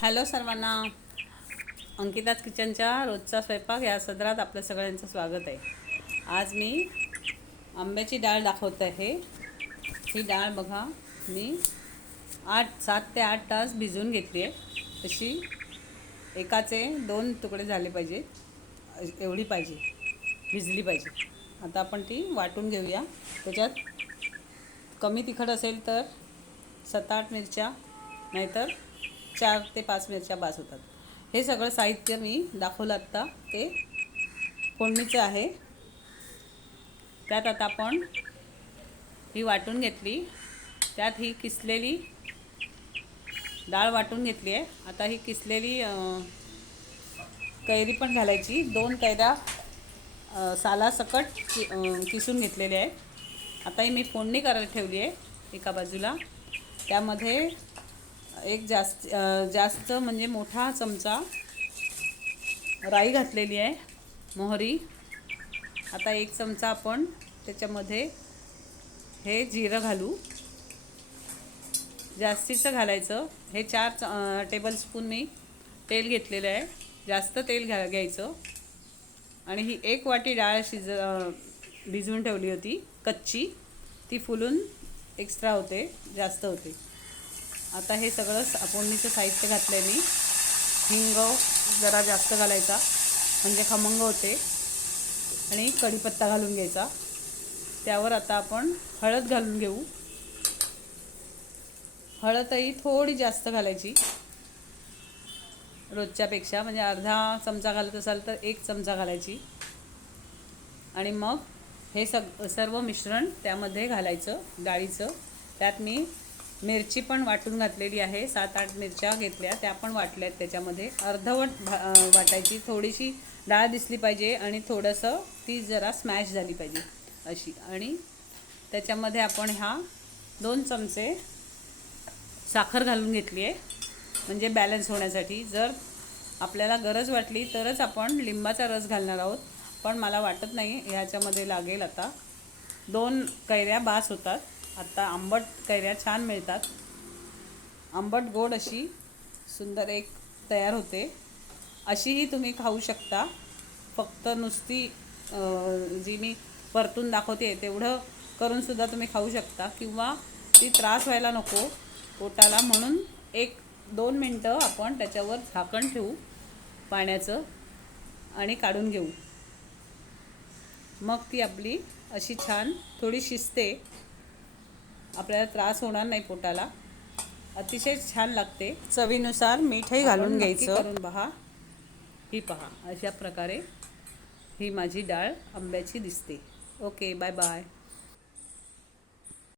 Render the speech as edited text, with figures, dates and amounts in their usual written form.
Hello सर्वांना, अंकिताच किचनच्या रोजचा स्वयंपाक या सदरात आपल्या सगळ्यांचं स्वागत आहे. आज मी आंब्याची डाळ दाखवत आहे. ही डाळ बघा, मी 7 ते 8 तास भिजवून घेतली आहे. तशी एकाचे 2 तुकडे झाले पाहिजे, एवढी पाहिजे, भिजली पाहिजे. आता आपण ती वाटून घेऊया. त्याच्यात कमी तिखट असेल तर 7-8 मिरच्या, नाहीतर 4 ते 5 मिरच्या बास होतात. हे सगळं साहित्य मी दाखवलं आत्ता, ते फोडणीचं आहे. त्यात आता आपण ही वाटून घेतली, त्यात ही किसलेली डाळ वाटून घेतली आहे. आता ही किसलेली कैरी पण घालायची. 2 कैऱ्या सालासकट किसून घेतलेल्या आहे. आता ही मी फोडणी करायला ठेवली आहे एका बाजूला. त्यामध्ये एक जास्त म्हणजे मोठा चमचा राई घातलेली आहे, मोहरी. आता 1 चमचा आपण त्याच्यामध्ये हे जिरं घालू. जास्तीचं घालायचं. हे 4 टेबलस्पून मी तेल घेतलेलं आहे. जास्त तेल घ्यायचं. आणि ही 1 वाटी डाळ भिजवून ठेवली होती कच्ची, ती फुलून एक्स्ट्रा होते, जास्त होते. आता हे सगळं फोडणीचं साहित्य घातलं आहे मी. हिंग जरा जास्त घालायचा म्हणजे खमंग होते. आणि कढीपत्ता घालून घ्यायचा. त्यावर आता आपण हळद घालून घेऊ. हळदही थोडी जास्त घालायची रोजच्यापेक्षा, म्हणजे अर्धा चमचा घालत असाल तर 1 चमचा घालायची. आणि मग हे सर्व मिश्रण त्यामध्ये घालायचं डाळीचं. त्यात मी मिरची पण वाटून घातलेली आहे. 7-8 मिरच्या घेतल्या, त्या पण वाटल्यात. त्याच्यामध्ये अर्धवट वाटायची. थोडीशी डाळ दिसली पाहिजे आणि थोडंसं ती जरा स्मॅश झाली पाहिजे अशी. आणि त्याच्यामध्ये आपण 2 चमचे साखर घालून घेतली आहे, म्हणजे बॅलन्स होण्यासाठी. जर आपल्याला गरज वाटली तरच आपण लिंबाचा रस घालणार आहोत, पण मला वाटत नाही ह्याच्यामध्ये लागेल. आता 2 कैऱ्या बास होतात. आता आंबट कैऱ्या छान मिळतात. आंबट गोड अशी सुंदर एक तयार होते. अशीही तुम्ही खाऊ शकता. फक्त नुसती जी मी परतून दाखवते तेवढं करूनसुद्धा तुम्ही खाऊ शकता. किंवा ती त्रास व्हायला नको पोटाला, म्हणून 1-2 मिनटं आपण त्याच्यावर झाकण ठेवू पाण्याचं आणि काढून घेऊ. मग ती आपली अशी छान थोडी शिजते. आपल्याला त्रास होणार नाही पोटाला. अतिशय छान लागते. चवीनुसार मीठही घालून घ्यायचं. करून पहा. ही पहा, अशा प्रकारे ही माझी डाळ आंब्याची दिसते. Okay, bye bye.